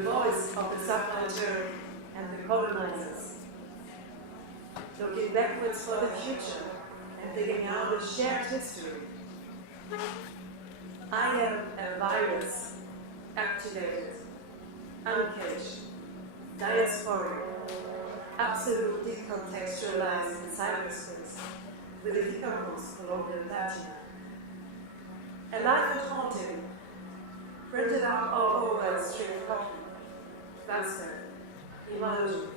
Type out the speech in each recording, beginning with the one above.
the voice of the subculture and the colonizers, looking backwards for the future and digging out a shared history. I am a virus, activated, uncaged, diasporic, absolutely contextualized in cyberspace with a decomposed colonial patina. Alive and haunting, printed out all over a straight copy, plastic, emulsion,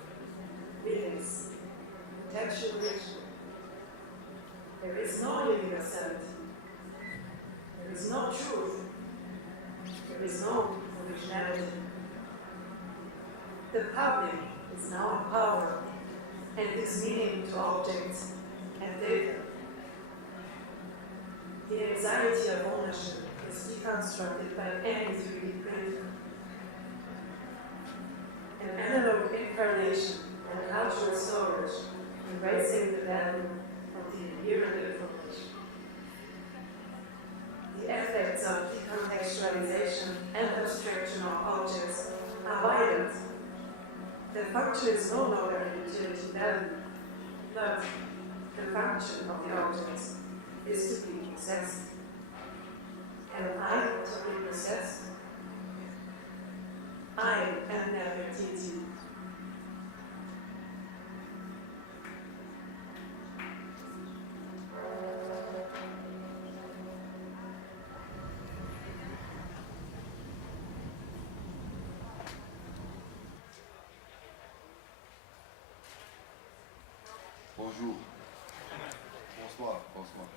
feelings, textual ritual. There is no universality. There is no truth. There is no originality. The public is now in power and gives meaning to objects and data. The anxiety of ownership is deconstructed by any 3D printer. An analog incarnation and cultural storage, embracing the value of the inherent information. The effects of decontextualization and abstraction of objects are violent. The function is no longer a utility value, but the function of the objects is to be possessed. Am I to be possessed? I am Nefertiti. Bonjour. Bonsoir. Bonsoir.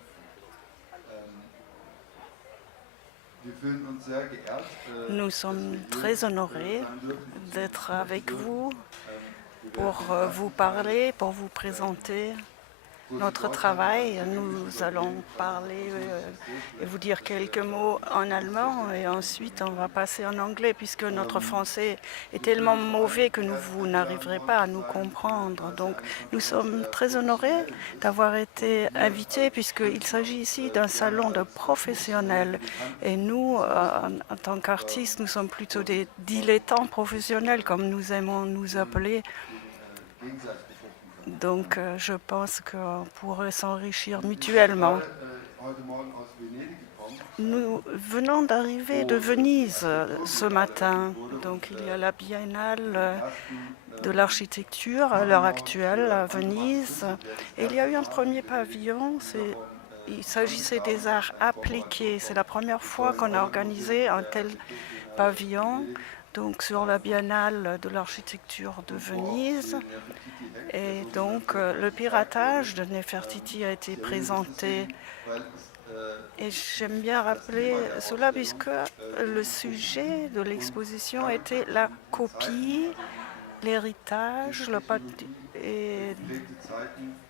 Nous sommes très honorés d'être avec vous pour vous parler, pour vous présenter notre travail. Nous allons parler et vous dire quelques mots en allemand et ensuite on va passer en anglais puisque notre français est tellement mauvais que vous n'arriverez pas à nous comprendre. Donc nous sommes très honorés d'avoir été invités puisqu'il s'agit ici d'un salon de professionnels et nous, en tant qu'artistes, nous sommes plutôt des dilettants professionnels comme nous aimons nous appeler. Donc, je pense qu'on pourrait s'enrichir mutuellement. Nous venons d'arriver de Venise ce matin. Donc, il y a la biennale de l'architecture à l'heure actuelle à Venise. Et il y a eu un premier pavillon. Il s'agissait des arts appliqués. C'est la première fois qu'on a organisé un tel pavillon. Donc, sur la biennale de l'architecture de Venise. Et donc, le piratage de Nefertiti a été présenté. Et j'aime bien rappeler cela puisque le sujet de l'exposition était la copie, l'héritage,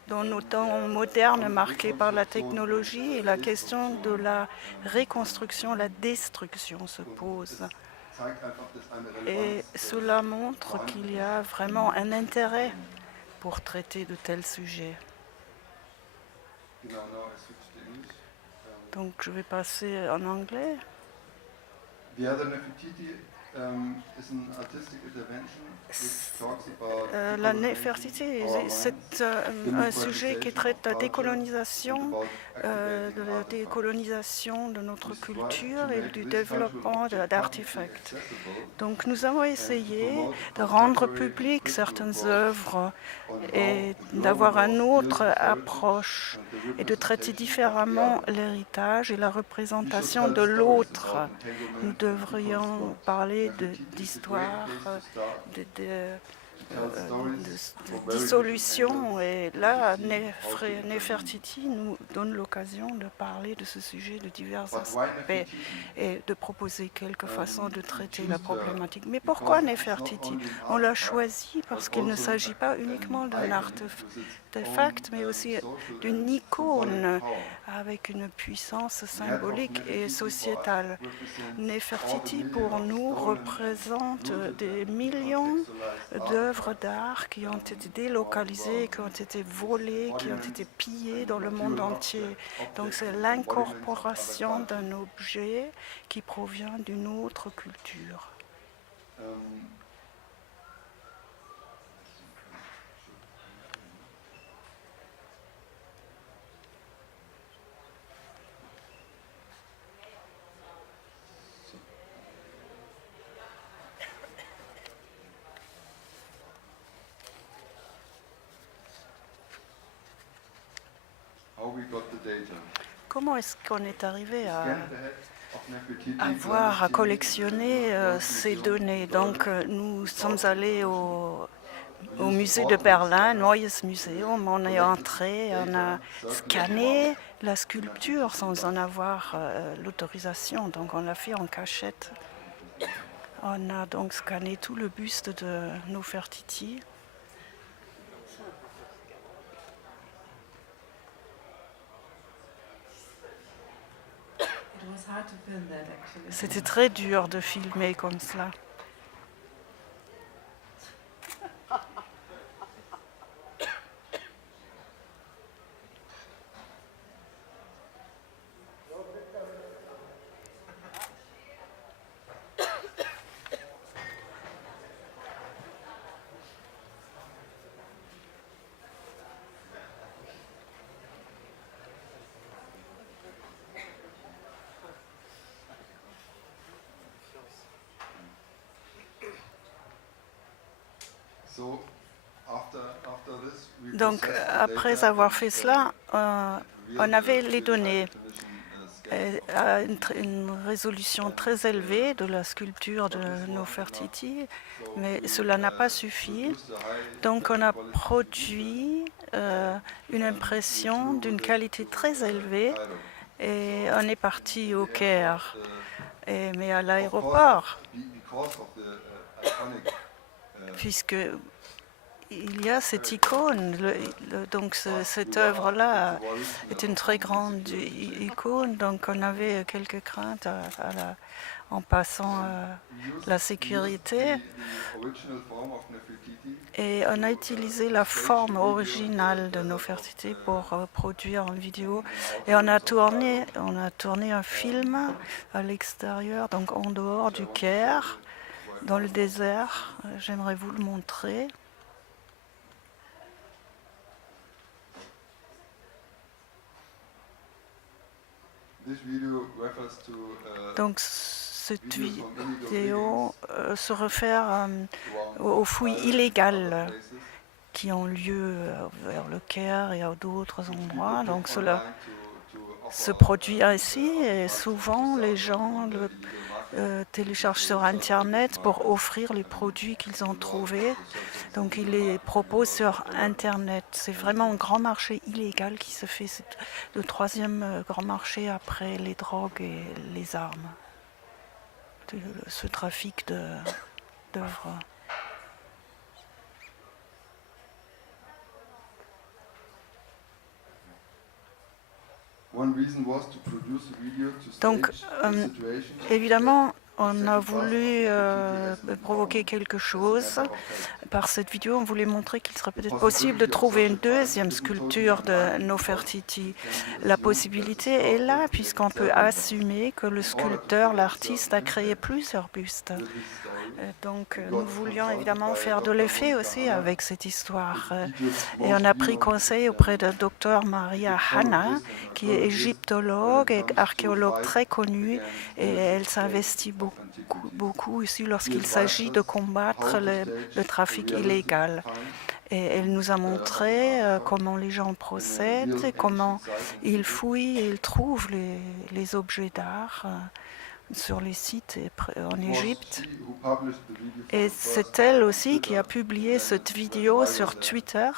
dans nos temps modernes marqués par la technologie et la question de la reconstruction, la destruction se pose. Et cela montre qu'il y a vraiment un intérêt pour traiter de tels sujets. Donc je vais passer en anglais. La Nefertiti, c'est un sujet qui traite de la décolonisation, de notre culture et du développement d'artefacts. Donc nous avons essayé de rendre publiques certaines œuvres et d'avoir une autre approche et de traiter différemment l'héritage et la représentation de l'autre. Nous devrions parler d'histoire, de dissolution. Et là, Nefertiti nous donne l'occasion de parler de ce sujet de divers aspects et de proposer quelques façons de traiter la problématique. Mais pourquoi Nefertiti? On l'a choisi parce qu'il ne s'agit pas uniquement d'un artefact, mais aussi d'une icône avec une puissance symbolique et sociétale. Nefertiti, pour nous, représente des millions d'œuvres d'art qui ont été délocalisées, qui ont été volées, qui ont été pillées dans le monde entier. Donc c'est l'incorporation d'un objet qui provient d'une autre culture. How we got the data. Comment est-ce qu'on est arrivé à Scan the head of Nefertiti, avoir à clandestine, collectionner dans ces Museum données? Berlin. Donc, nous sommes allés au musée de Berlin, Neues Museum. On est entré, on a scanné la sculpture sans en avoir l'autorisation. Donc, on l'a fait en cachette. On a donc scanné tout le buste de Nefertiti. C'était très dur de filmer comme cela. So, after this, we Donc, processed the après data avoir and, fait cela, on avait les données scans. à une résolution très élevée de la sculpture de Nefertiti, mais cela n'a pas suffi. Donc, on a produit une impression d'une qualité très élevée et on est parti au Caire. Mais à l'aéroport, puisque il y a cette icône, donc cette œuvre-là est une très grande icône, donc on avait quelques craintes en passant la sécurité. Et on a utilisé la forme originale de Nefertiti pour produire une vidéo. Et on a tourné un film à l'extérieur, donc en dehors du Caire, dans le désert. J'aimerais vous le montrer. Donc cette vidéo se réfère aux fouilles illégales qui ont lieu vers le Caire et à d'autres endroits. Donc cela se produit ainsi et souvent les gens le téléchargent sur Internet pour offrir les produits qu'ils ont trouvés. Donc ils les proposent sur Internet. C'est vraiment un grand marché illégal qui se fait. C'est le troisième grand marché après les drogues et les armes. Ce trafic d'œuvres. Donc, évidemment, on a voulu provoquer quelque chose. Par cette vidéo, on voulait montrer qu'il serait peut-être possible de trouver une deuxième sculpture de Nefertiti. La possibilité est là, puisqu'on peut assumer que le sculpteur, l'artiste, a créé plusieurs bustes. Donc, nous voulions évidemment faire de l'effet aussi avec cette histoire. Et on a pris conseil auprès de Dr Maria Hanna, qui est égyptologue et archéologue très connue, et elle s'investit beaucoup ici lorsqu'il s'agit de combattre le trafic illégal. Et elle nous a montré comment les gens procèdent, et comment ils fouillent et ils trouvent les objets d'art sur les sites en Égypte. Et c'est elle aussi qui a publié cette vidéo sur Twitter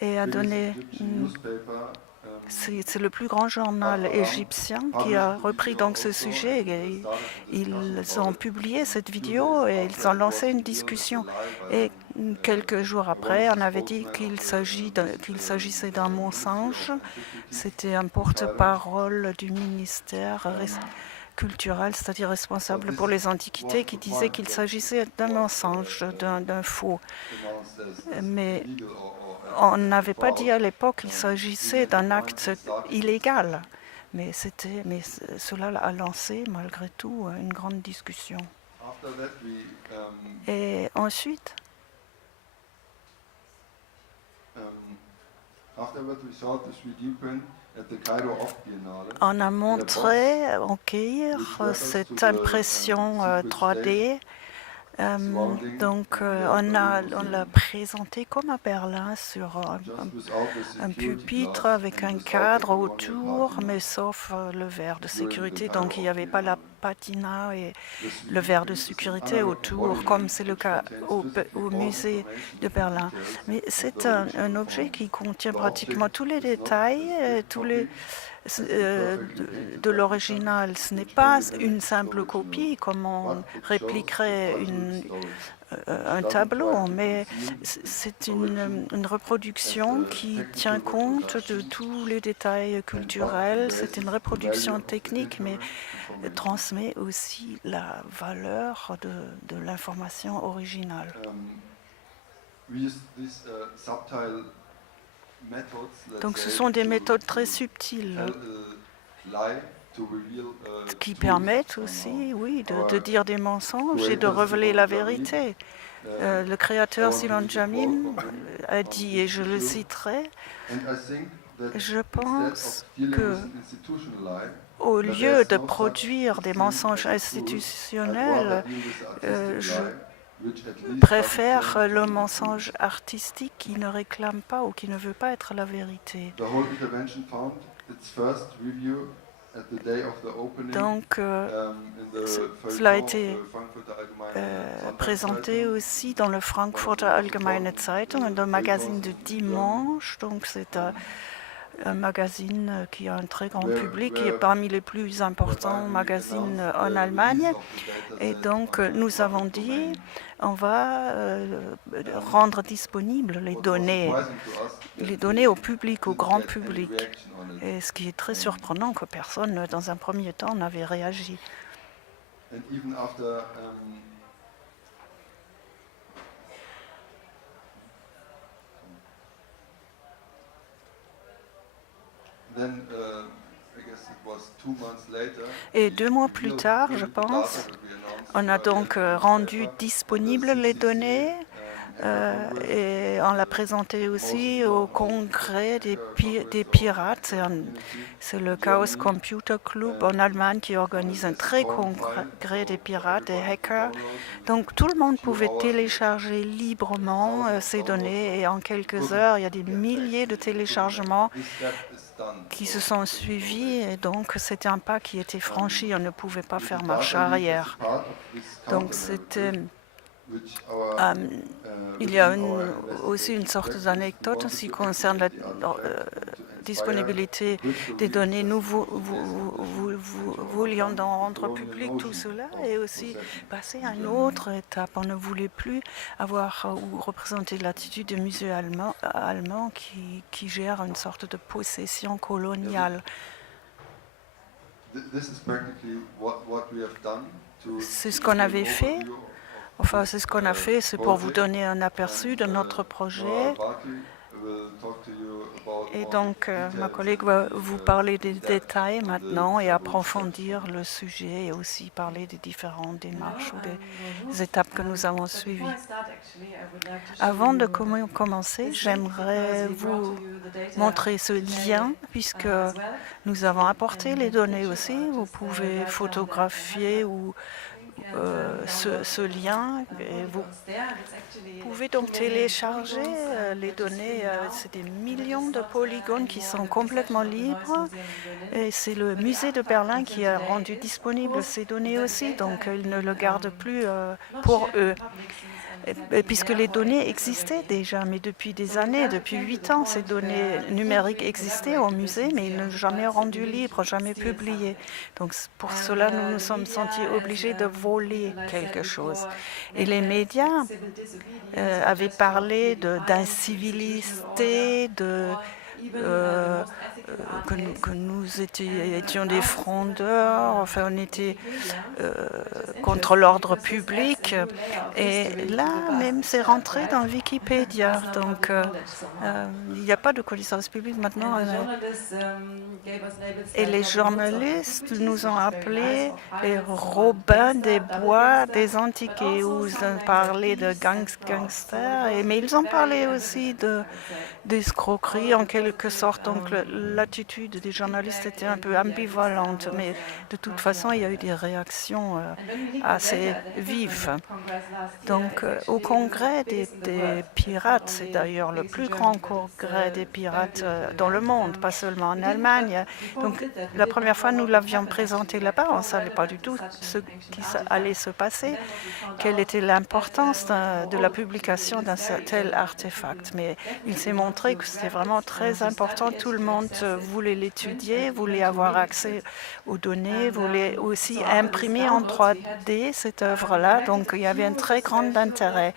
et a donné... C'est le plus grand journal égyptien qui a repris donc ce sujet. Et ils ont publié cette vidéo et ils ont lancé une discussion. Et quelques jours après, on avait dit qu'il s'agissait d'un mensonge. C'était un porte-parole du ministère culturel, c'est-à-dire responsable pour les antiquités, qui disait qu'il s'agissait d'un mensonge, d'un faux. Mais on n'avait pas dit à l'époque qu'il s'agissait d'un acte illégal. Mais cela a lancé, malgré tout, une grande discussion. after that, Et ensuite, afterward we saw the 3D print at the Cairo Off Biennale. on a montré en Caire cette impression 3D. Donc, on l'a présenté comme à Berlin sur un pupitre avec un cadre autour, mais sauf le verre de sécurité. Donc, il n'y avait pas la patina et le verre de sécurité autour, comme c'est le cas au musée de Berlin. Mais c'est un objet qui contient pratiquement tous les détails, de l'original. Ce n'est pas une simple copie comme on répliquerait un tableau, mais c'est une reproduction qui tient compte de tous les détails culturels. C'est une reproduction technique, mais transmet aussi la valeur de l'information originale. Donc ce sont des méthodes très subtiles qui permettent aussi, oui, de dire des mensonges et de révéler la vérité. Le créateur Simon Jamin a dit, et je le citerai, je pense que au lieu de produire des mensonges institutionnels, je préfère le mensonge artistique qui ne réclame pas ou qui ne veut pas être la vérité. Donc, cela a été présenté aussi dans le Frankfurter Allgemeine Zeitung, dans le magazine de dimanche. Donc, c'est un magazine qui a un très grand public, qui est parmi les plus importants magazines en Allemagne. Et donc, nous avons dit, on va rendre disponibles les données au public, au grand public. Et ce qui est très surprenant, que personne, dans un premier temps, n'avait réagi. Et 2 mois plus tard, je pense, on a donc rendu disponibles les données et on l'a présenté aussi au congrès des pirates. C'est le Chaos Computer Club en Allemagne qui organise un très congrès des pirates, des hackers. Donc tout le monde pouvait télécharger librement ces données et en quelques heures, il y a des milliers de téléchargements qui se sont suivis, et donc c'était un pas qui était franchi, on ne pouvait pas faire marche arrière. Donc c'était... il y a aussi une sorte d'anecdote en ce qui concerne la disponibilité des données. Nous voulions rendre public tout cela et aussi passer à une autre étape. On ne voulait plus avoir ou représenter l'attitude des musées allemands qui gèrent une sorte de possession coloniale. C'est ce qu'on avait fait. Enfin, c'est ce qu'on a fait, c'est pour vous donner un aperçu de notre projet. Et donc, ma collègue va vous parler des détails maintenant et approfondir le sujet et aussi parler des différentes démarches ou des étapes que nous avons suivies. Avant de commencer, j'aimerais vous montrer ce lien puisque nous avons apporté les données aussi. Vous pouvez photographier ou ce lien et vous pouvez donc télécharger les données. C'est des millions de polygones qui sont complètement libres et c'est le musée de Berlin qui a rendu disponible ces données aussi, donc ils ne le gardent plus pour eux. Puisque les données existaient déjà, mais depuis des années, depuis 8 ans, ces données numériques existaient au musée, mais ils n'ont jamais rendu libre, jamais publié. Donc pour cela, nous nous sommes sentis obligés de voler quelque chose. Et les médias avaient parlé d'incivilité, que nous étions des frondeurs, enfin on était contre l'ordre public. Et là, même, c'est rentré dans Wikipédia. Donc, il n'y a pas de connaissance publique maintenant. Et les journalistes nous ont appelés les Robins des Bois des Antiques. Ils ont parlé de gangsters, mais ils ont parlé aussi d'escroquerie en quelque sorte. Donc l'attitude des journalistes était un peu ambivalente, mais de toute façon, il y a eu des réactions assez vives. Donc au congrès des pirates, c'est d'ailleurs le plus grand congrès des pirates dans le monde, pas seulement en Allemagne. Donc la première fois, nous l'avions présenté là-bas, on ne savait pas du tout ce qui allait se passer, quelle était l'importance de la publication d'un tel artefact. Mais il s'est montré que c'était vraiment très important. Tout le monde voulait l'étudier, voulait avoir accès aux données, voulait aussi imprimer en 3D cette œuvre-là. Donc il y avait un très grand intérêt.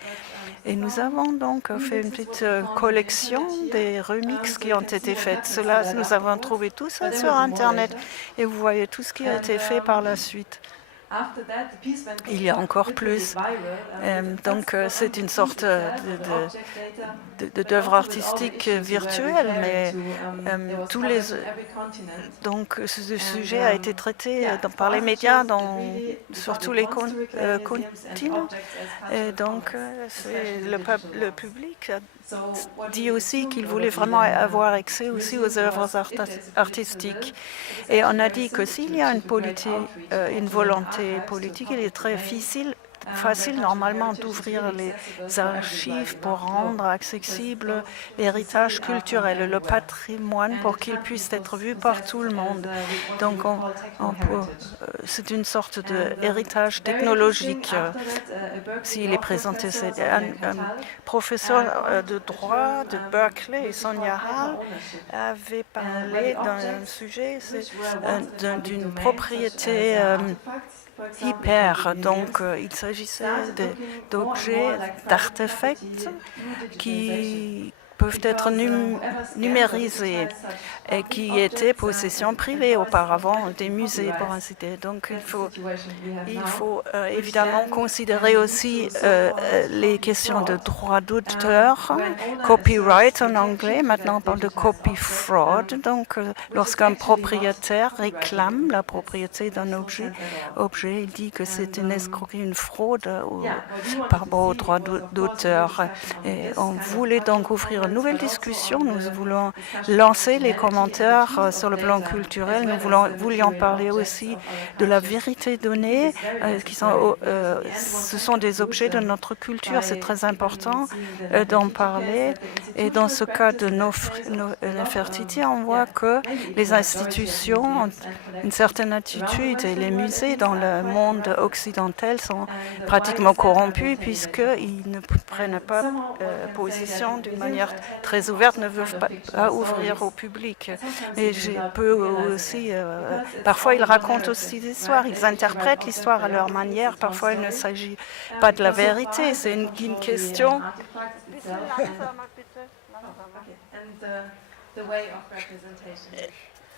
Et nous avons donc fait une petite collection des remixes qui ont été faites. Cela, nous avons trouvé tout ça sur Internet et vous voyez tout ce qui a été fait par la suite. Il y a encore plus. Donc c'est une sorte d'œuvre artistique virtuelle, mais donc ce sujet a été traité par les médias sur tous les continents. Et donc le public dit aussi qu'il voulait vraiment avoir accès aussi aux œuvres artistiques. Et on a dit que s'il y a une volonté politique, il est très facile normalement d'ouvrir les archives pour rendre accessible l'héritage culturel, le patrimoine, pour qu'il puisse être vu par tout le monde. Donc c'est une sorte d'héritage technologique s'il est présenté. C'est un professeur de droit de Berkeley, Sonia Hall, avait parlé d'un sujet d'une propriété hyper. Donc, il s'agissait d'objets, d'artefacts qui peuvent être numérisés et qui étaient possession privée auparavant des musées, pour ainsi dire. Donc, il faut évidemment considérer aussi les questions de droit d'auteur, copyright en anglais. Maintenant, on parle de copy fraud. Donc, lorsqu'un propriétaire réclame la propriété d'un objet, il dit que c'est une escroquerie, une fraude par rapport au droit d'auteur. Et on voulait donc ouvrir une nouvelle discussion. Nous voulons lancer les commentaires sur le plan culturel. Nous voulions parler aussi de la vérité donnée, ce sont des objets de notre culture. C'est très important d'en parler. Et dans ce cas de Nefertiti, on voit que les institutions ont une certaine attitude et les musées dans le monde occidental sont pratiquement corrompus puisqu'ils ne prennent pas position d'une manière très ouverte, ne veulent pas ouvrir au public. Mais parfois ils racontent aussi des histoires, ils interprètent l'histoire à leur manière. Parfois il ne s'agit pas de la vérité, c'est une question.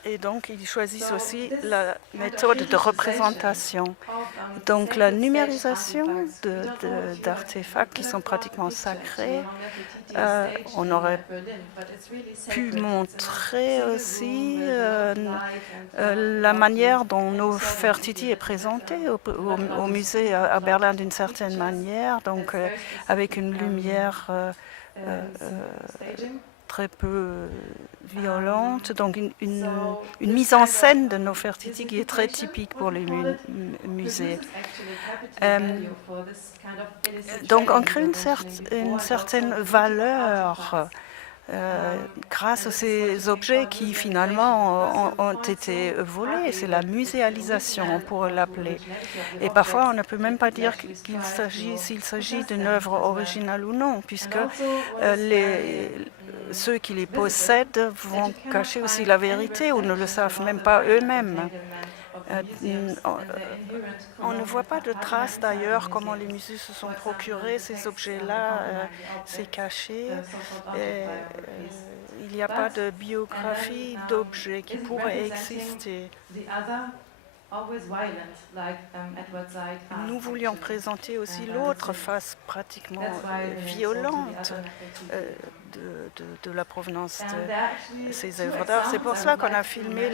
Et donc, ils choisissent aussi la méthode de représentation. Donc, la numérisation d'artefacts qui sont pratiquement sacrés, on aurait pu montrer aussi la manière dont Nefertiti est présentée au musée à Berlin d'une certaine manière, donc avec une lumière très peu violente, donc une mise en scène de Nefertiti qui est très typique pour les musées. Donc on crée une certaine valeur grâce à ces objets qui finalement ont été volés. C'est la muséalisation, on pourrait l'appeler. Et parfois, on ne peut même pas dire s'il s'agit d'une œuvre originale ou non, puisque ceux qui les possèdent vont cacher aussi la vérité ou ne le savent même pas eux-mêmes. On ne voit pas de traces d'ailleurs comment les musées se sont procurés ces objets-là, c'est caché. il n'y a pas de biographie d'objets qui pourraient exister. Nous voulions présenter aussi l'autre face pratiquement violente de la provenance de ces œuvres d'art. C'est pour cela qu'on a filmé,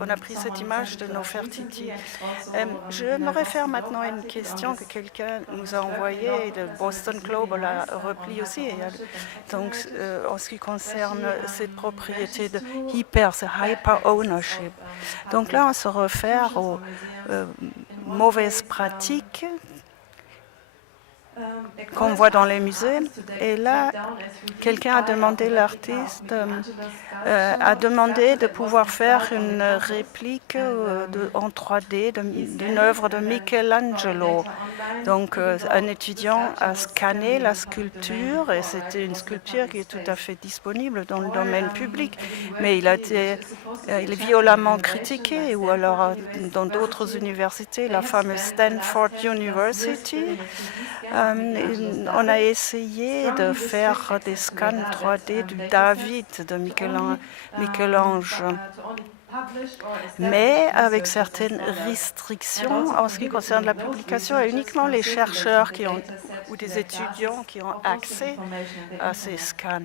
on a pris cette image de Nefertiti. Je me réfère maintenant à une question que quelqu'un nous a envoyée, le Boston Globe l'a repli aussi. Donc, en ce qui concerne cette propriété de hyper ownership. Donc là, on se réfère aux mauvaises pratiques qu'on voit dans les musées. Et là, quelqu'un a demandé, l'artiste a demandé de pouvoir faire une réplique en 3D d'une œuvre de Michelangelo. Donc, un étudiant a scanné la sculpture et c'était une sculpture qui est tout à fait disponible dans le domaine public. Mais il est violemment critiqué, ou alors dans d'autres universités, la fameuse Stanford University, on a essayé de faire des scans 3D du David de Michel-Ange, mais avec certaines restrictions en ce qui concerne la publication, et uniquement les chercheurs ou des étudiants qui ont accès à ces scans.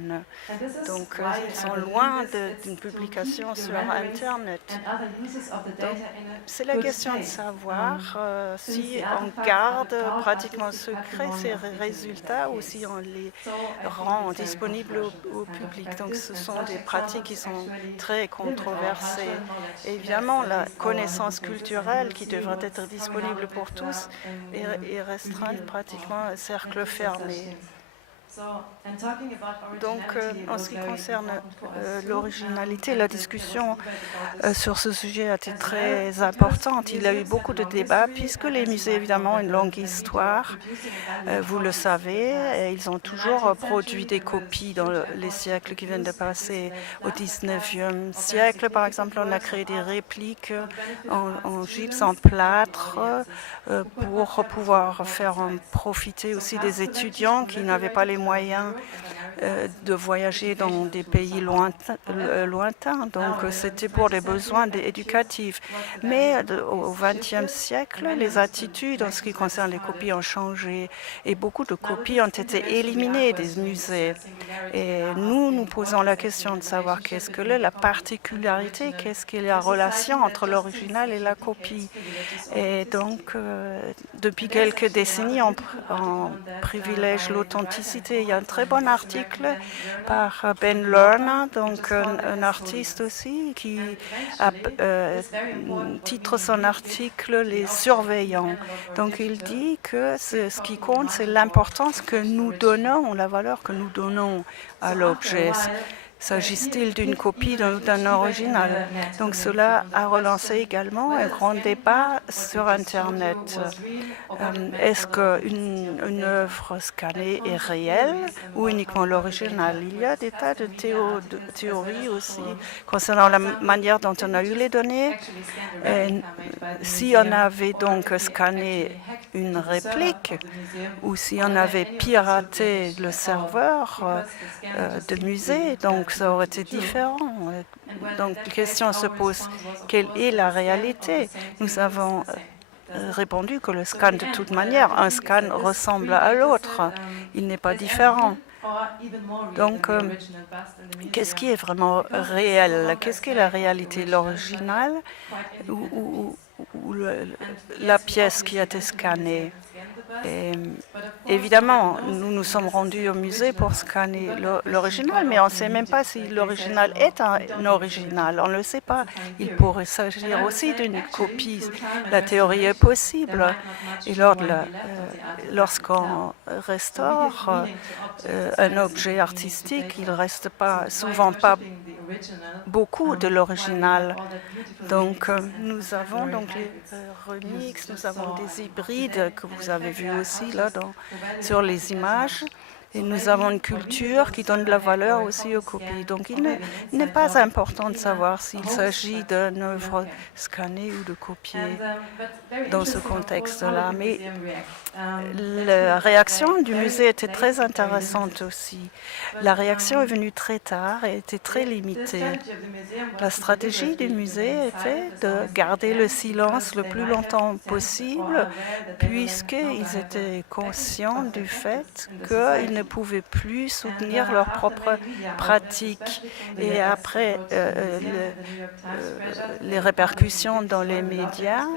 Donc, ils sont loin d'une publication sur Internet. Donc, c'est la question de savoir si on garde pratiquement secret ces résultats ou si on les rend disponibles au public. Donc, ce sont des pratiques qui sont très controversées. Évidemment, la connaissance culturelle qui devrait être disponible pour tous est restreinte pratiquement à un cercle fermé. Donc, en ce qui concerne l'originalité, la discussion sur ce sujet a été très importante. Il y a eu beaucoup de débats puisque les musées, évidemment, ont une longue histoire. Vous le savez, et ils ont toujours produit des copies dans les siècles qui viennent de passer. Au 19e siècle, par exemple, on a créé des répliques en gypse, en plâtre, pour pouvoir faire en profiter aussi des étudiants qui n'avaient pas les moyens de voyager dans des pays lointains. Donc, c'était pour des besoins éducatifs. Mais au XXe siècle, les attitudes en ce qui concerne les copies ont changé et beaucoup de copies ont été éliminées des musées. Et nous posons la question de savoir qu'est-ce que la particularité, qu'est-ce qu'est la relation entre l'original et la copie. Et donc, depuis quelques décennies, on privilège l'authenticité. Il y a un très bon article par Ben Lerner, donc un artiste aussi, qui titre son article « Les surveillants ». Donc, il dit que ce qui compte, c'est l'importance que nous donnons, la valeur que nous donnons à l'objet. S'agit-il d'une copie d'un original? Donc cela a relancé également un grand débat sur Internet. Est-ce qu'une œuvre scannée est réelle ou uniquement l'original? Il y a des tas de théories aussi concernant la manière dont on a eu les données. Et si on avait donc scanné une réplique ou si on avait piraté le serveur de musée, donc ça aurait été différent. Donc, la question se pose, quelle est la réalité? Nous avons répondu que le scan, de toute manière, un scan ressemble à l'autre. Il n'est pas différent. Donc, qu'est-ce qui est vraiment réel? Qu'est-ce qui est la réalité? L'original ou la pièce qui a été scannée? Et évidemment, nous nous sommes rendus au musée pour scanner l'original, mais on ne sait même pas si l'original est un original. On ne le sait pas. Il pourrait s'agir aussi d'une copie. La théorie est possible. Et lorsqu'on restaure un objet artistique, il ne reste souvent pas beaucoup de l'original. Donc, nous avons donc les remixes, nous avons des hybrides que vous avez vus aussi là sur les images. Et nous avons une culture qui donne de la valeur aussi aux copies. Donc il n'est pas important de savoir s'il s'agit d'une œuvre scannée ou de copier dans ce contexte-là. Mais la réaction du musée était très intéressante aussi. La réaction est venue très tard et était très limitée. La stratégie du musée était de garder le silence le plus longtemps possible, puisqu'ils étaient conscients du fait qu'ils ne pouvaient plus soutenir leur propre pratique. Et après les répercussions dans les médias,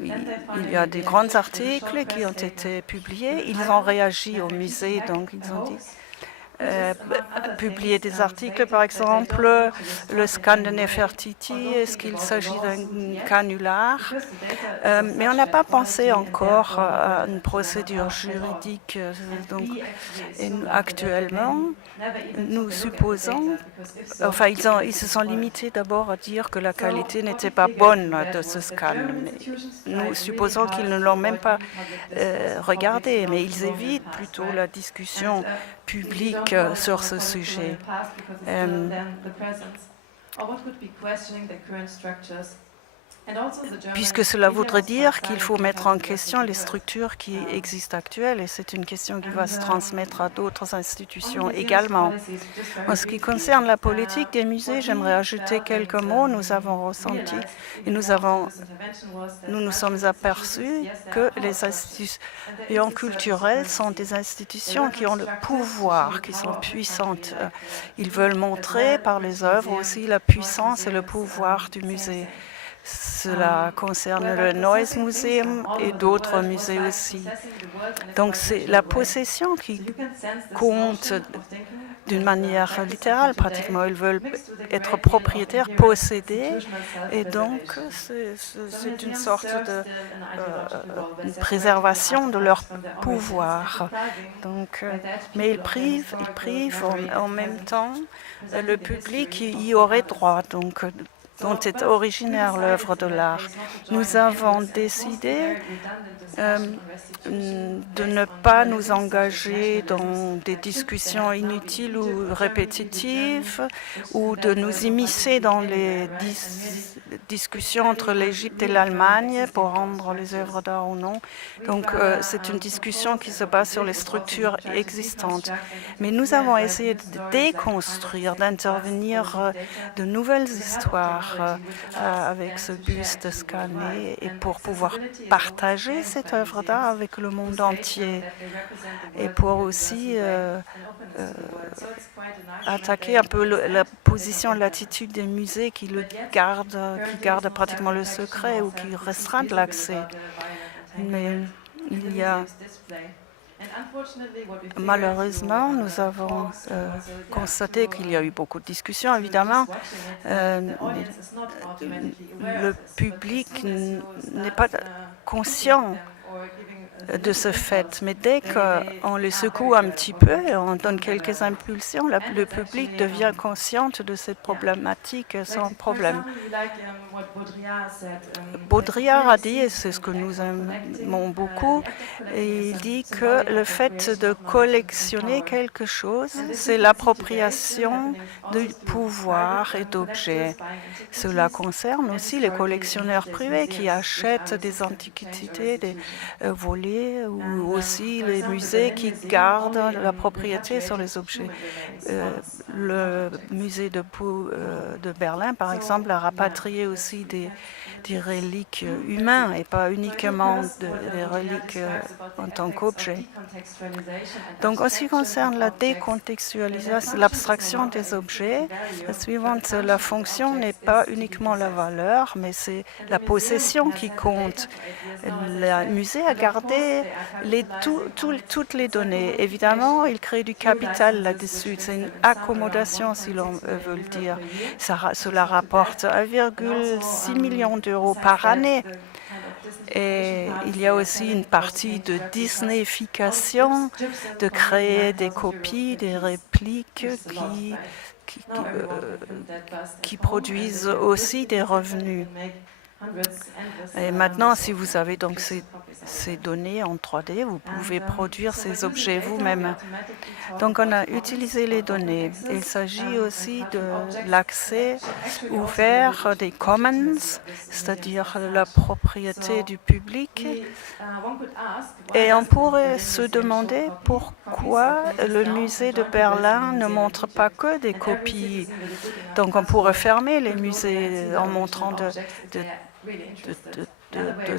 il y a des grands articles qui ont été publiés. Ils ont réagi au musée, donc ils ont dit publier des articles, par exemple, le scan de Nefertiti, est-ce qu'il s'agit d'un canular? Mais on n'a pas pensé encore à une procédure juridique. Donc, actuellement, nous supposons, enfin, ils se sont limités d'abord à dire que la qualité n'était pas bonne de ce scan. Mais nous supposons qu'ils ne l'ont même pas regardé, mais ils évitent plutôt la discussion publique sur ce sujet. Puisque cela voudrait dire qu'il faut mettre en question les structures qui existent actuelles, et c'est une question qui va se transmettre à d'autres institutions également. En ce qui concerne la politique des musées, j'aimerais ajouter quelques mots. Nous avons ressenti et nous nous sommes aperçus que les institutions culturelles sont des institutions qui ont le pouvoir, qui sont puissantes. Ils veulent montrer par les œuvres aussi la puissance et le pouvoir du musée. Cela concerne le Neues Museum et d'autres musées aussi. Donc c'est la possession qui compte d'une manière littérale pratiquement. Ils veulent être propriétaires, posséder, et donc c'est une sorte de préservation de leur pouvoir. Donc, mais ils privent en même temps le public qui y aurait droit. Donc, dont est originaire l'œuvre de l'art. Nous avons décidé de ne pas nous engager dans des discussions inutiles ou répétitives ou de nous immiscer dans les discussions entre l'Égypte et l'Allemagne pour rendre les œuvres d'art ou non. Donc c'est une discussion qui se base sur les structures existantes. Mais nous avons essayé de déconstruire, d'intervenir de nouvelles histoires avec ce buste scanné et pour pouvoir partager cette œuvre d'art avec le monde entier et pour aussi attaquer un peu la position, l'attitude des musées qui gardent pratiquement le secret ou qui restreignent l'accès. Mais il y a malheureusement, nous avons constaté qu'il y a eu beaucoup de discussions, évidemment. Le public n'est pas conscient de ce fait, mais dès qu'on les secoue un petit peu et on donne quelques impulsions, le public devient conscient de cette problématique sans problème. Baudrillard a dit, et c'est ce que nous aimons beaucoup, et il dit que le fait de collectionner quelque chose, c'est l'appropriation du pouvoir et d'objets. Cela concerne aussi les collectionneurs privés qui achètent des antiquités, des volets, ou aussi les musées qui gardent la propriété sur les objets. Le musée de Berlin, par exemple, a rapatrié aussi des reliques humaines et pas uniquement des reliques en tant qu'objet. Donc, en ce qui concerne la décontextualisation, l'abstraction des objets, la suivante, la fonction n'est pas uniquement la valeur, mais c'est la possession qui compte. Le musée a gardé toutes les données. Évidemment, il crée du capital là-dessus. C'est une accommodation, si l'on veut le dire. Cela rapporte 1,6 million d'euros par année. Et il y a aussi une partie de Disneyfication, de créer des copies, des répliques qui produisent aussi des revenus. Et maintenant, si vous avez donc ces données en 3D, vous pouvez produire ces objets vous-même. Donc on a utilisé les données. Il s'agit aussi de l'accès ouvert des commons, c'est-à-dire la propriété du public. Et on pourrait se demander pourquoi le musée de Berlin ne montre pas que des copies. Donc on pourrait fermer les musées en montrant de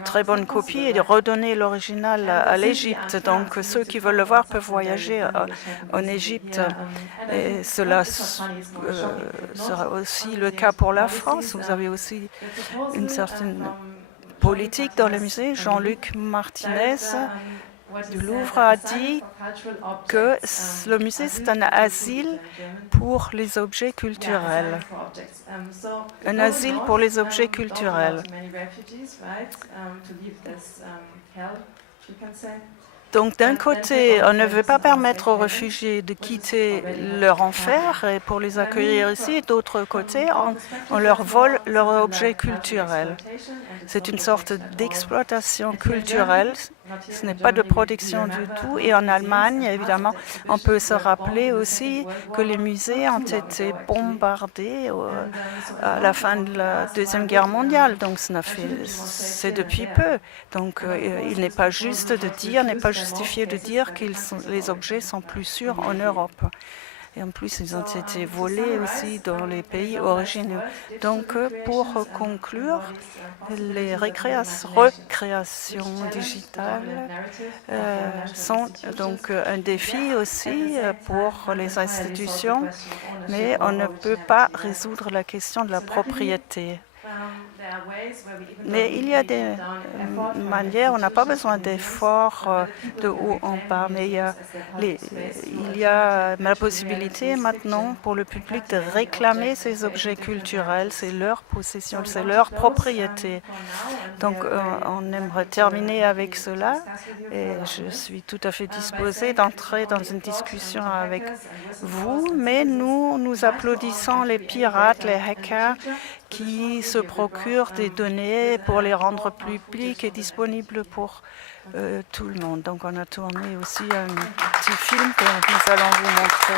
très bonnes copies et de redonner l'original à l'Égypte. Donc ceux qui veulent le voir peuvent voyager en Égypte. Et cela sera aussi le cas pour la France. Vous avez aussi une certaine politique dans le musée. Jean-Luc Martinez du Louvre a dit que le musée, c'est un asile pour les objets culturels. Un asile pour les objets culturels. Donc d'un côté, on ne veut pas permettre aux réfugiés de quitter leur enfer et pour les accueillir ici. D'autre côté, on leur vole leurs objets culturels. C'est une sorte d'exploitation culturelle. Ce n'est pas de protection du tout. Et en Allemagne, évidemment, on peut se rappeler aussi que les musées ont été bombardés à la fin de la Deuxième Guerre mondiale. Donc c'est depuis peu. Donc il n'est pas juste de dire, n'est pas justifié de dire que les objets sont plus sûrs en Europe. Et en plus, ils ont été volés aussi dans les pays originaux. Donc, pour conclure, les recréations digitales sont donc un défi aussi pour les institutions, mais on ne peut pas résoudre la question de la propriété. Mais il y a des manières, on n'a pas besoin d'efforts de haut en bas, mais il y a la possibilité maintenant pour le public de réclamer ces objets culturels, c'est leur possession, c'est leur propriété. Donc on aimerait terminer avec cela et je suis tout à fait disposée d'entrer dans une discussion avec vous, mais nous applaudissons les pirates, les hackers qui se procurent des données pour les rendre publiques et disponibles pour tout le monde. Donc on a tourné aussi un petit film que nous allons vous montrer.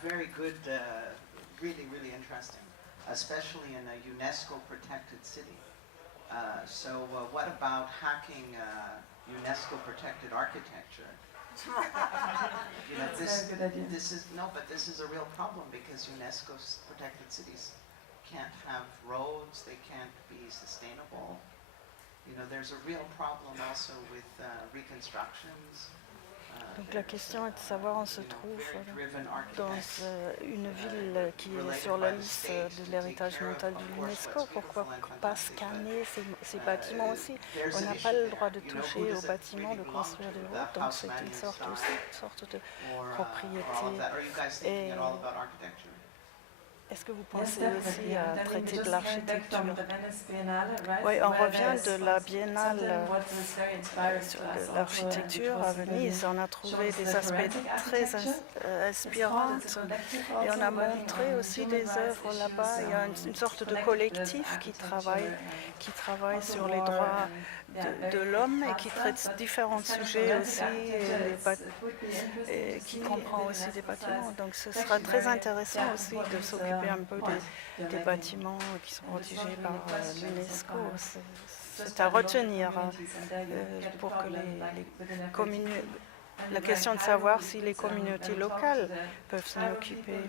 Very good really, really interesting, especially in a UNESCO protected city. So what about hacking UNESCO protected architecture? You know, this is a real problem because UNESCO's protected cities can't have roads, they can't be sustainable. You know, there's a real problem also with reconstructions. Donc la question est de savoir où on se trouve dans une ville qui est sur la liste de l'héritage mondial de l'UNESCO. Pourquoi pas scanner ces bâtiments aussi? On n'a pas le droit de toucher aux bâtiments, de construire des routes, donc c'est une sorte de propriété. Et est-ce que vous pensez aussi à traiter de l'architecture? Oui, on revient de la biennale sur l'architecture à Venise. On a trouvé des aspects très inspirants et on a montré aussi des œuvres là-bas. Il y a une sorte de collectif qui travaille sur les droits de l'homme et qui traite différents sujets aussi et qui comprend aussi des bâtiments. Donc ce sera très intéressant aussi de s'occuper un peu des bâtiments qui sont protégés par l'UNESCO. C'est à retenir pour que les communautés. La question de savoir si les communautés locales peuvent s'en occuper.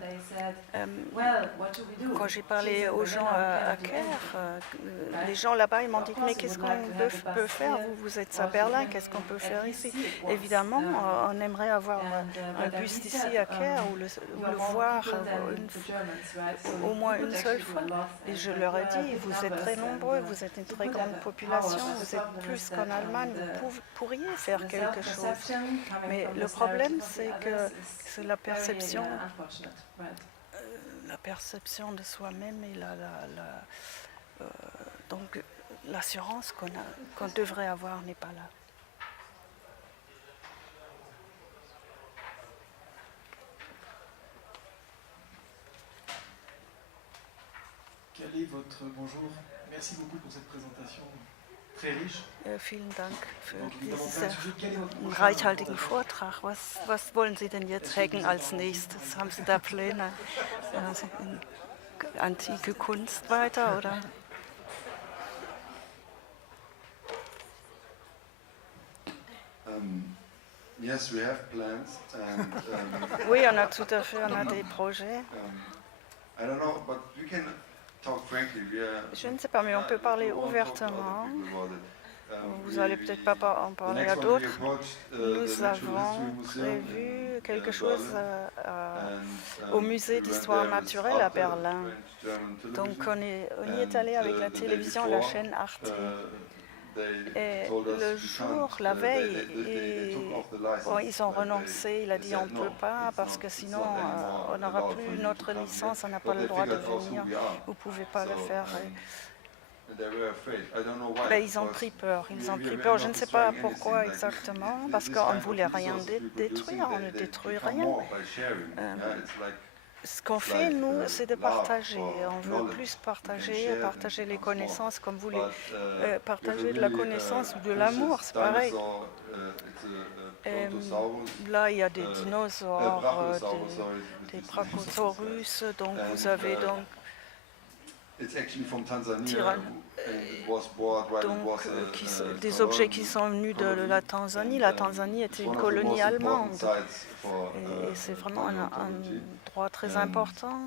Quand j'ai parlé aux gens à Caire, les gens là-bas, ils m'ont dit « Mais qu'est-ce qu'on peut faire? Vous êtes à Berlin, qu'est-ce qu'on peut faire ici ?» Évidemment, on aimerait avoir un buste ici à Caire ou le voir au moins une seule fois. Et je leur ai dit « Vous êtes très nombreux, vous êtes une très grande population, vous êtes plus qu'en Allemagne, vous pourriez faire quelque chose. » Mais le problème, c'est que c'est la perception de soi-même et donc l'assurance qu'on devrait avoir n'est pas là. Quel est votre bonjour? Merci beaucoup pour cette présentation très riche. Vielen Dank für diesen reichhaltigen Vortrag. Was wollen Sie denn jetzt hacken als nächstes? Haben Sie da Pläne? Also in antike Kunst weiter, oder? Yes, we have plans. Oui, on a tout à fait, on a des projets. I don't know, but we can talk frankly. Je ne sais pas, mais on peut parler ouvertement. Vous n'allez peut-être pas en parler à d'autres. Nous avons prévu quelque chose au musée d'histoire naturelle à Berlin. Donc on y est allé avec la télévision, la chaîne Arte. Et le jour, la veille, ils ont renoncé. Il a dit on ne peut pas parce que sinon on n'aura plus notre licence, on n'a pas le droit de venir. Vous ne pouvez pas le faire. Ils ont pris peur. Je ne sais pas pourquoi exactement, parce qu'on ne voulait rien détruire, on ne détruit rien. Ce qu'on fait, nous, c'est de partager. On veut plus partager les connaissances, comme vous voulez partager de la connaissance ou de l'amour, c'est pareil. Là, il y a des dinosaures, des brachiosaurus, donc vous avez donc des objets qui sont venus de la Tanzanie. La Tanzanie était une colonie allemande. Et c'est vraiment un droit très important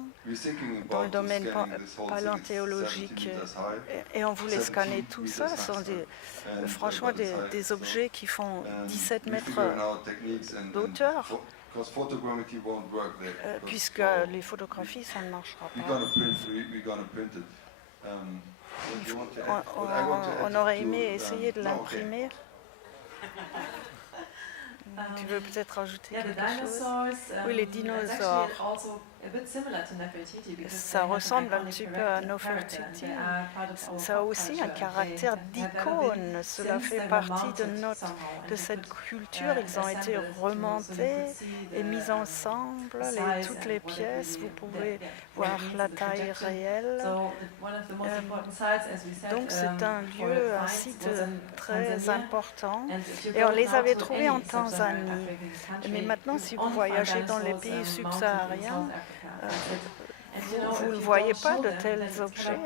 dans le domaine paléontologique. Et on voulait scanner tout ça. Ce sont franchement des objets qui font 17 mètres d'auteur. Puisque les photographies, ça ne marchera pas. On aurait aimé essayer de l'imprimer. Tu veux peut-être ajouter quelque chose? Oui, les dinosaures. Ça ressemble un petit peu à Nefertiti. Ça a aussi un caractère d'icône. Cela fait partie de cette culture. Ils ont été remontés et mis ensemble, toutes les pièces. Vous pouvez voir la taille réelle. Donc c'est un lieu, un site très important. Et on les avait trouvés en Tanzanie. Mais maintenant, si vous voyagez dans les pays subsahariens, vous ne voyez pas de tels objets,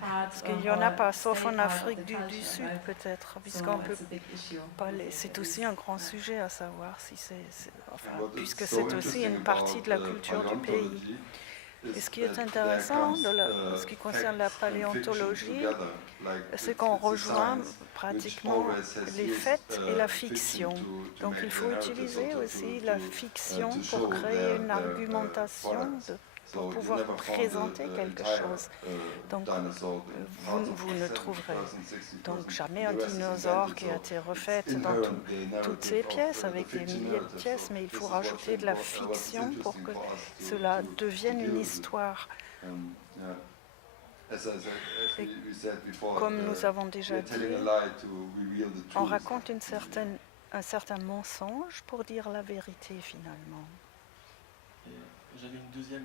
parce qu'il n'y en a pas, sauf en Afrique du Sud peut-être, puisqu'on peut pas c'est aussi un grand sujet à savoir, si puisque c'est aussi une partie de la culture du pays. Et ce qui est intéressant ce qui concerne la paléontologie, c'est qu'on rejoint pratiquement les faits et la fiction. Donc il faut utiliser aussi la fiction pour créer une argumentation, pour pouvoir présenter quelque chose. Donc vous ne trouverez donc jamais un dinosaure qui a été refait dans toutes ces pièces, avec des milliers de pièces, mais il faut rajouter de la fiction pour que cela devienne une histoire. Et comme nous avons déjà dit, on raconte un certain mensonge pour dire la vérité finalement. J'avais une deuxième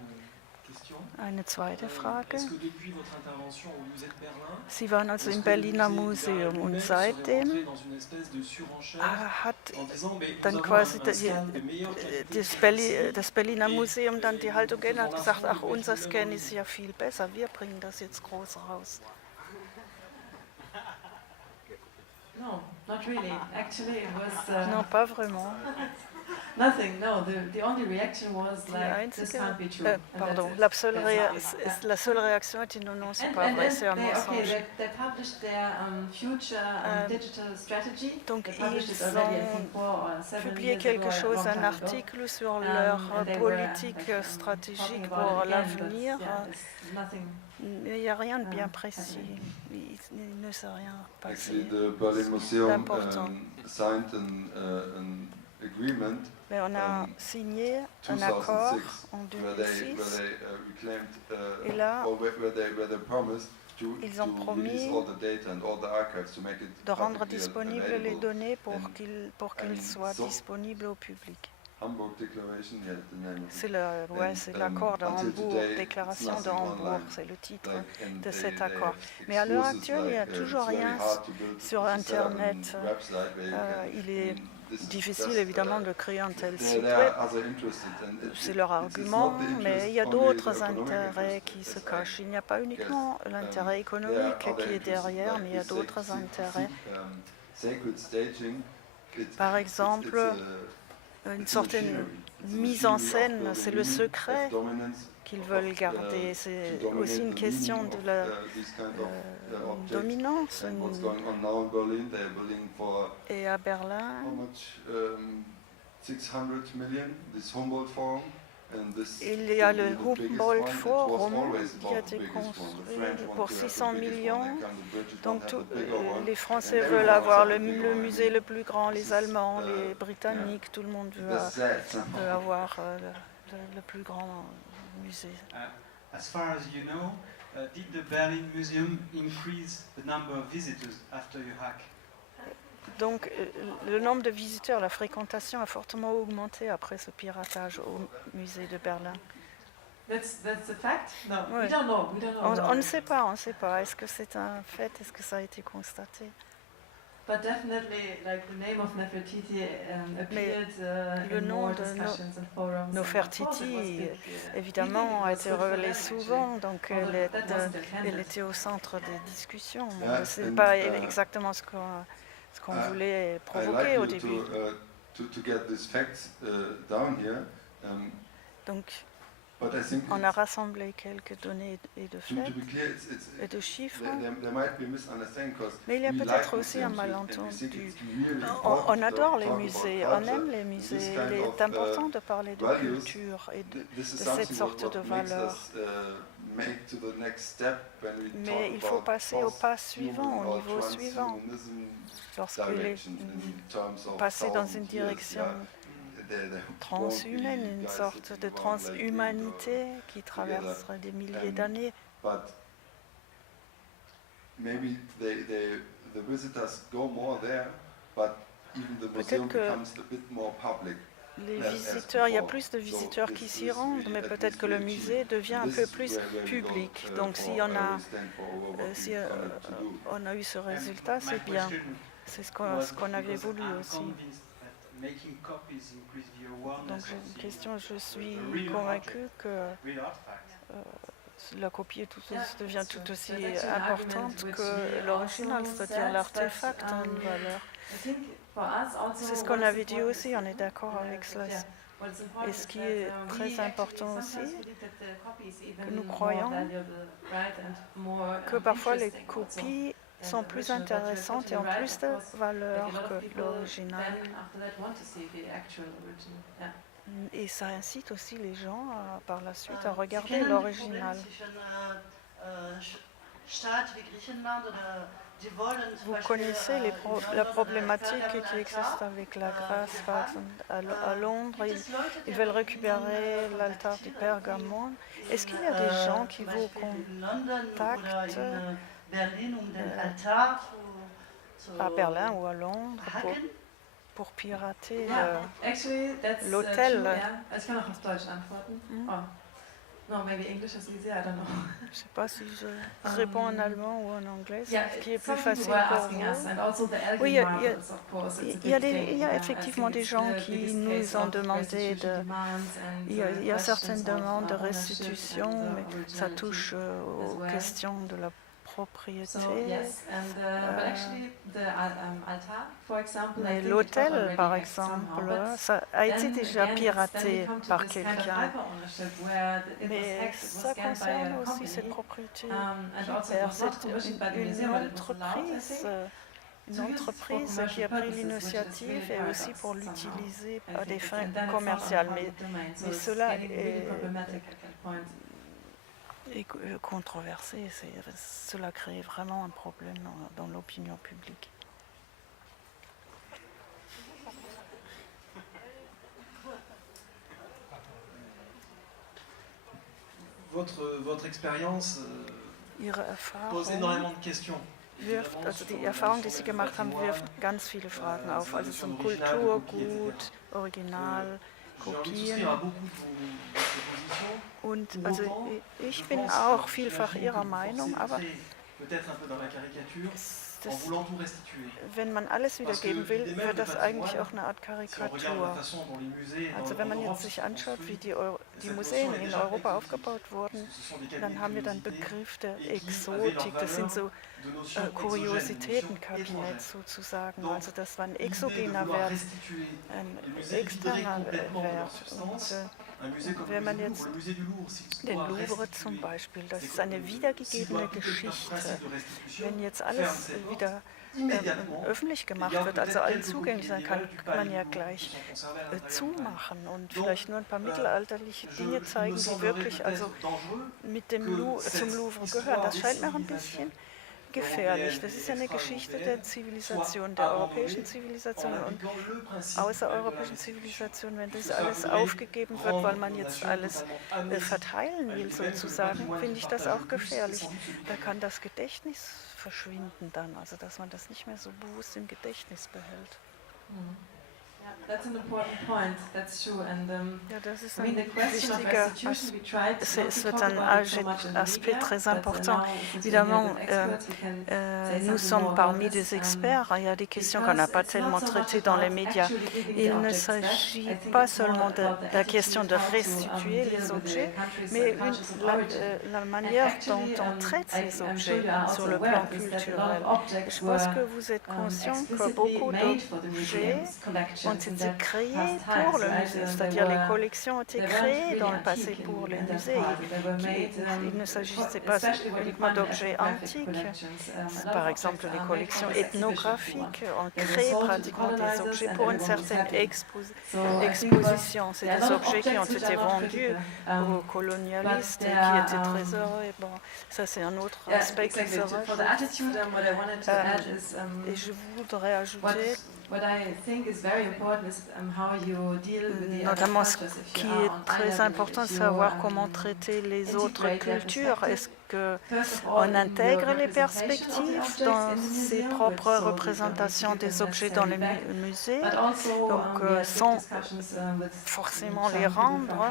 question. Eine zweite Frage. Est-ce que depuis votre intervention au musée de Berlin, Sie waren also im Berliner Museum und seitdem dans une espèce de surenchère hat en disant, mais dann nous avons quasi un scan de meilleure das Berliner Museum dann die Haltung geändert und gesagt, ach, unser Scan ist ja viel besser, wir bringen das jetzt groß raus. No, not really. Actually, it was Non, pas vraiment. nothing. No, the only reaction was Die like, this einzige, can't be true. And pardon, that's it. la seule réaction était non, non, c'est pas vrai, c'est un mensonge. They published their future digital strategy. Donc They published it ils already, I ont think, 4 or 7 publié years quelque ago, a chose, long un time ago. article sur leur And they were, politique like, stratégique talking pour about it again, but, l'avenir. yeah, there's nothing. Il n'y a rien de bien Ah, précis. Il ne s'est rien Actually, passé. the Berlin Museum D'important. signed an agreement Mais on a signé un accord 2006 en where they 2006 reclaimed et là, or where they promised to ils ont release promis all the data and all the archives to make it de rendre publicly disponibles les available. données pour And- qu'ils soient so- disponibles au public. Hamburg Declaration, yeah, the name of it. C'est l'accord de until Hambourg, today, déclaration it's de nothing Hambourg, online. c'est le titre Like, and de they- cet they accord. have Mais à l'heure excuses actuelle, il n'y a like, toujours it's very rien hard to build- sur to set up Internet. a website where you can- Il est this is difficile just, évidemment de créer un tel there site are web. other interested and C'est leur it's argument, not the interest mais il y a only d'autres the economic intérêts interest, qui se as I cachent. Il n'y a pas uniquement l'intérêt économique qui est derrière, mais il y a d'autres intérêts. Par exemple, une certaine mise en scène, c'est le secret qu'ils veulent garder. C'est aussi une question de la dominance. Et à Berlin, il y a le Humboldt Forum qui a été construit pour 600 millions. Donc les Français veulent avoir le musée le plus grand, les Allemands, les Britanniques, tout le monde veut avoir le plus grand musée. As far as you know, did the Berlin Museum increase the number of visitors after you hack? Donc le nombre de visiteurs, la fréquentation a fortement augmenté après ce piratage au musée de Berlin. That's a fact? No, Ouais. we don't know. On ne sait pas, Est-ce que c'est un fait? Est-ce que ça a été constaté? But definitely, like the name of Nefertiti appeared le in nom more de discussions and forums. Nefertiti, évidemment, a été relayé souvent, donc elle était au centre des discussions. Yeah, Ce n'est and, pas exactement ce qu'on voulait provoquer au début. To get these facts down here, Donc, but I think on a rassemblé quelques données et de to faits be clear, et de chiffres. there might be a misunderstanding because Mais il y a we peut-être like aussi un museums and we think malentendu. it's really On important adore to les talk about musées, on culture. aime les musées. This Il kind est of, important de parler de values, culture et de This is cette something sorte what de makes valeurs. us make to the next step when we Mais il talk faut about passer au pas suivant, au niveau suivant. transhumanism Lorsqu'il est direction in terms of passé dans une 1,000 years, direction there transhumaine, won't be une guys sorte sitting de around like transhumanité qui traverserait des milliers d'années. But maybe the visitors go more there, but even the museum que becomes a bit more public. Les visiteurs, il y a plus de visiteurs qui s'y rendent, mais peut-être que le musée devient un peu plus public. Donc si on a eu ce résultat, c'est bien. C'est ce qu'on avait voulu aussi. Donc j'ai une question, je suis convaincue que la copie devient tout aussi importante que l'original, c'est-à-dire l'artefact a une valeur. C'est ce qu'on avait dit aussi, on est d'accord avec cela. Et ce qui est très important aussi, que nous croyons que parfois les copies sont plus intéressantes et ont plus de valeur que l'original. Et ça incite aussi les gens par la suite à regarder l'original. Vous connaissez la problématique qui existe avec la Grèce, par exemple, à Londres. Ils veulent récupérer l'altar du Pergamon. Est-ce qu'il y a des gens qui vous contactent à Berlin ou à Londres pour pirater l'hôtel? Ich kann auch auf Deutsch antworten. No, maybe English is easier, I don't know. Je ne sais pas si je réponds en allemand ou en anglais, ce qui est plus some people facile were pour asking us, vous. and also the Oui, Elgin Marbles, of course. il y a effectivement des gens qui nous ont demandé il y a certaines demandes de restitution, mais ça touche aux questions de la propriété. Mais l'hôtel, par exemple, ça a été déjà piraté par quelqu'un. Mais ça concerne aussi cette propriété qui perd. C'est une entreprise qui a pris l'initiative et aussi pour l'utiliser à des fins commerciales. Mais cela est controversé. Cela crée vraiment un problème dans l'opinion publique. Votre expérience pose Erfahrung énormément de questions. die Erfahrung, die Sie gemacht haben, wirft ganz viele Fragen auf. Also zum Kulturgut, Original, Kopien. Und also ich bin auch vielfach Ihrer Meinung, aber wenn man alles wiedergeben will, wird das eigentlich auch eine Art Karikatur. Also wenn man jetzt sich anschaut, wie die Museen in Europa aufgebaut wurden, dann haben wir dann Begriff der Exotik. Das sind so Kuriositätenkabinett sozusagen. Also das war ein exogener Wert, ein externer Wert. Und wenn man jetzt den Louvre zum Beispiel, das ist eine wiedergegebene Geschichte. Wenn jetzt alles wieder öffentlich gemacht wird, also allen zugänglich sein kann man ja gleich zumachen und vielleicht nur ein paar mittelalterliche Dinge zeigen, die wirklich also mit dem zum Louvre gehören. Das scheint mir auch ein bisschen gefährlich. Das ist ja eine Geschichte der Zivilisation, der europäischen Zivilisation und außereuropäischen Zivilisation. Wenn das alles aufgegeben wird, weil man jetzt alles verteilen will sozusagen, finde ich das auch gefährlich. Da kann das Gedächtnis verschwinden dann, also dass man das nicht mehr so bewusst im Gedächtnis behält. That's an important point. That's true. And ja, das ist ein wichtiger c'est un aspect très important. Évidemment, nous sommes parmi des experts. Il y a des questions qu'on n'a pas tellement traitées dans les médias. Il ne s'agit pas seulement de la question de restituer les objets, mais la manière dont on traite ces objets sur le plan culturel. Je pense que vous êtes conscient que beaucoup d'objets ont été créés pour le musée, c'est-à-dire les collections ont été créées dans le passé pour les musées. Il ne s'agissait pas uniquement d'objets antiques. Par exemple, les collections ethnographiques ont créé pratiquement des objets pour une certaine exposition. C'est des objets qui ont été vendus aux colonialistes et qui étaient très heureux. Et bon, ça c'est un autre aspect qui se rajoute. Et je voudrais ajouter notamment ce qui est très important de savoir comment traiter les autres cultures. Est-ce qu'on intègre les perspectives dans ses propres représentations des objets dans les musées, donc sans forcément les rendre.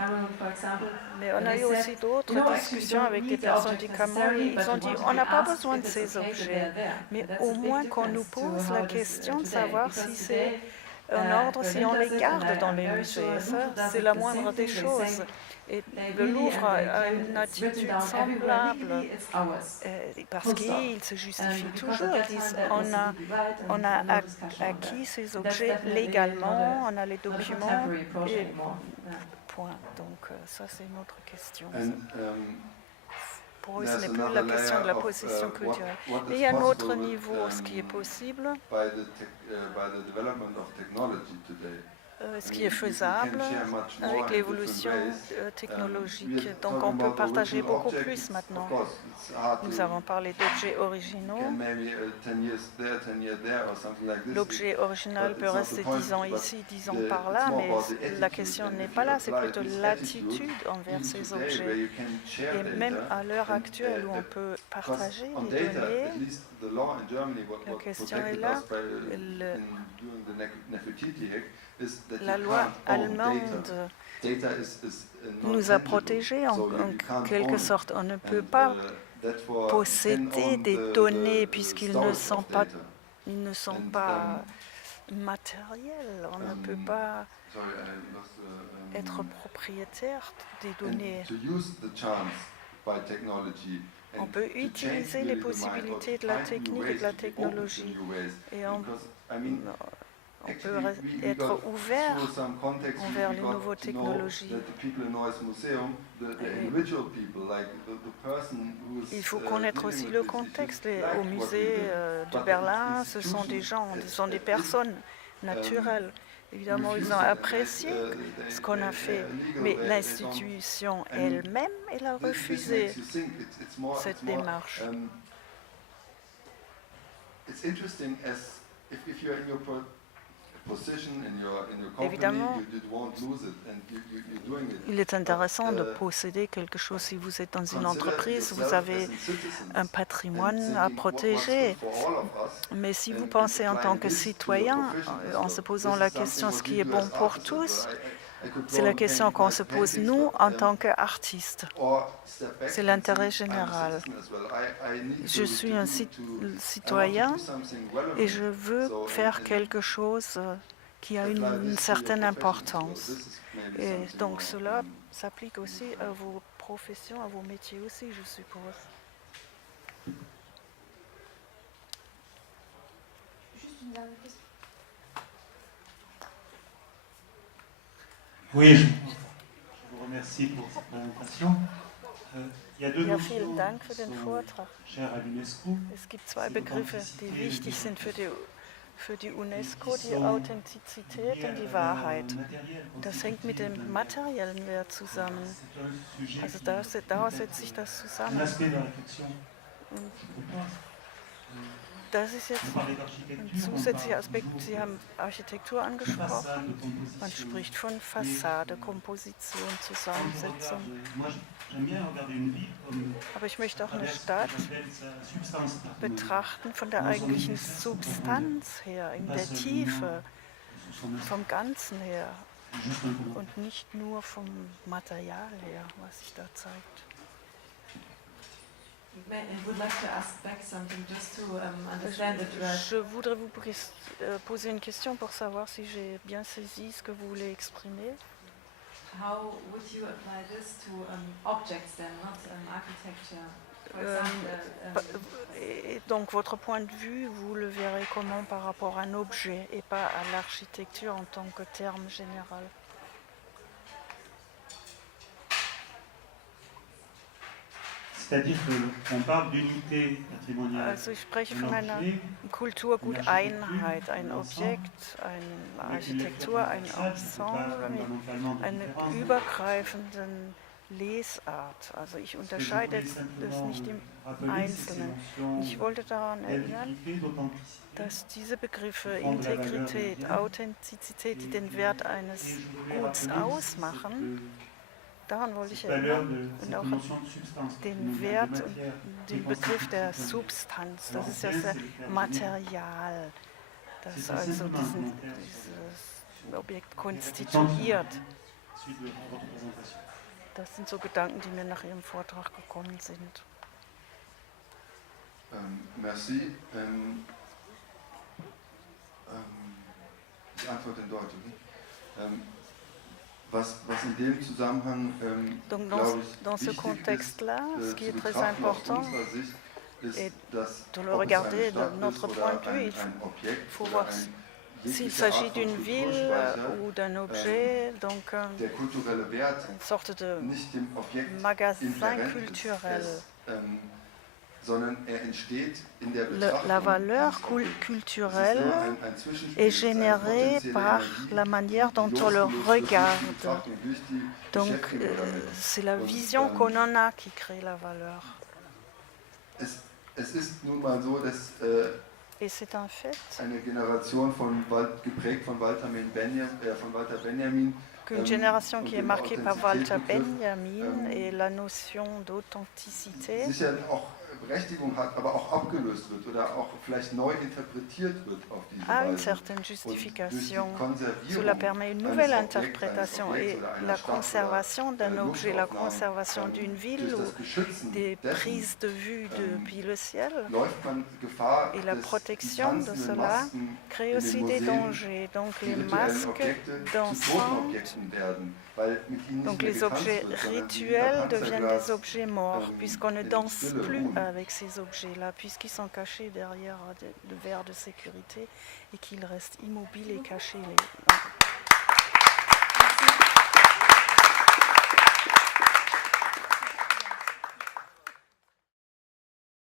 Mais on a eu aussi d'autres discussions avec des personnes du Cameroun. Ils ont dit on n'a pas besoin de ces objets, mais au moins qu'on nous pose la question de savoir si c'est en ordre, si on les garde dans les musées. Ça, c'est la moindre des choses. Et They le really, Louvre and they a claim une it's written attitude down everywhere semblable legally, it's ours. parce Full stop. qu'ils se justifient Because at toujours. Ils that time disent that was on a, legally right and on a no discussion on acquis that. ces That's objets definitely légalement, not on a les a documents contemporary approach et anymore. Yeah. point. Donc ça c'est une autre question. And Pour eux, ce there's n'est plus another la question de la layer of, position what culturelle. is Et il y a un autre possible, niveau, ce qui est possible, by the development of technology today. ce qui est faisable avec l'évolution technologique. Donc on peut partager beaucoup plus maintenant. Nous avons parlé d'objets originaux. L'objet original peut rester 10 ans ici, 10 ans par là, mais la question n'est pas là, c'est plutôt l'attitude envers ces objets. Et même à l'heure actuelle où on peut partager les données, la question est là. La loi allemande nous a protégés en quelque sorte. On ne peut pas posséder des données puisqu'ils ne sont pas, matériels. On ne peut pas être propriétaire des données. On peut utiliser les possibilités de la technique et de la technologie. Et on peut être ouvert envers les nouvelles technologies. Il faut connaître aussi le contexte. Au musée de Berlin, ce sont des gens, ce sont des personnes naturelles. Évidemment, ils ont apprécié ce qu'on a fait, mais l'institution elle-même, elle a refusé cette démarche. Évidemment, il est intéressant de posséder quelque chose. Si vous êtes dans une entreprise, vous avez un patrimoine à protéger. Mais si vous pensez en tant que citoyen, en se posant la question ce qui est bon pour tous, c'est la question qu'on se pose nous en tant qu'artistes. C'est l'intérêt général. Je suis un citoyen et je veux faire quelque chose qui a une certaine importance. Et donc cela s'applique aussi à vos professions, à vos métiers aussi, je suppose. Juste une dernière question. Oui, je vous remercie pour cette présentation. Il y a deux Ja, notions vielen Dank für qui den sont Vortrag. chères à l'UNESCO. Es gibt zwei Begriffe, die wichtig sind für die UNESCO, die Authentizität und die Wahrheit. Das hängt mit dem materiellen Wert zusammen. Also daraus setzt sich das zusammen. Das ist jetzt ein zusätzlicher Aspekt. Sie haben Architektur angesprochen. Man spricht von Fassade, Komposition, Zusammensetzung. Aber ich möchte auch eine Stadt betrachten von der eigentlichen Substanz her, in der Tiefe, vom Ganzen her und nicht nur vom Material her, was sich da zeigt. Je voudrais vous poser une question pour savoir si j'ai bien saisi ce que vous voulez exprimer. How would you apply this to objects then, not architecture? For example, Et donc votre point de vue, vous le verrez comment par rapport à un objet et pas à l'architecture en tant que terme général? C'est-à-dire qu'on parle d'unité patrimoniale. Also ich spreche von einer Kulturguteinheit, ein Objekt, eine Architektur, ein Ensemble mit einer übergreifenden Lesart. Also ich unterscheide das nicht im Einzelnen. Ich wollte daran erinnern, dass diese Begriffe Integrität, Authentizität, die den Wert eines Guts ausmachen, daran wollte ich erinnern und auch den Wert und den Begriff der Substanz. Das ist ja das Material, das also dieses Objekt konstituiert. Das sind so Gedanken, die mir nach Ihrem Vortrag gekommen sind. Merci. Ich antworte in Deutsch. Was in dem Zusammenhang, Donc glaube ich, dans ce wichtig contexte-là, ist, ce qui zu est très betrachten aus important, unserer Sicht, ist, et dass de le ob es regarder eine de Stadt notre ist point oder de vue, ein Objekt faut oder voir ein s'il jeglicher s'agit Art von d'une ville Kulturspeicher, ou d'un objet, donc der kulturelle Wert une sorte de nicht dem Objekt magasin inhärent culturel. ist, sondern er entsteht in der Betrachtung La valeur dieses Objekts. culturelle Es ist immer ein Zwischenspiel, est es ist eine générée potenzielle par Energie, la manière die dont on le losgelöst wird durch die regarde. Betrachtung, durch die Donc Beschäftigung damit. c'est la Und, vision qu'on en a qui crée la valeur. Es ist nun mal so, dass Et c'est un fait eine Generation geprägt von Walter Benjamin, qu'une génération und qui est dem marquée par Walter Authentizitätsbegriff, Benjamin et la notion d'authenticité sicher auch Berechtigung hat, aber auch abgelöst wird oder auch vielleicht neu interpretiert wird auf diese a une Weise. certaine Und durch die justification. Konservierung Cela permet une eines nouvelle Objekts, interprétation eines et Objekts oder einer la Stadt oder, conservation d'un objet, la Luftaufnahmen, conservation d'une ville durch ou das Beschützen des dessen, prises de vue depuis le ciel läuft man Gefahr, et la dass protection die de tanzenden cela Masken crée in aussi den des Museen, dangers. Donc die les rituellen masques Objekte zu dansants, Totenobjekten werden, weil mit ihnen nicht donc mehr les getanzt objets wird, sondern sie rituels hinter deviennent Panzerglas, des objets morts puisqu'on ne in danse Stille plus ruhen. avec ces objets-là, puisqu'ils sont cachés derrière le verre de sécurité et qu'ils restent immobiles et cachés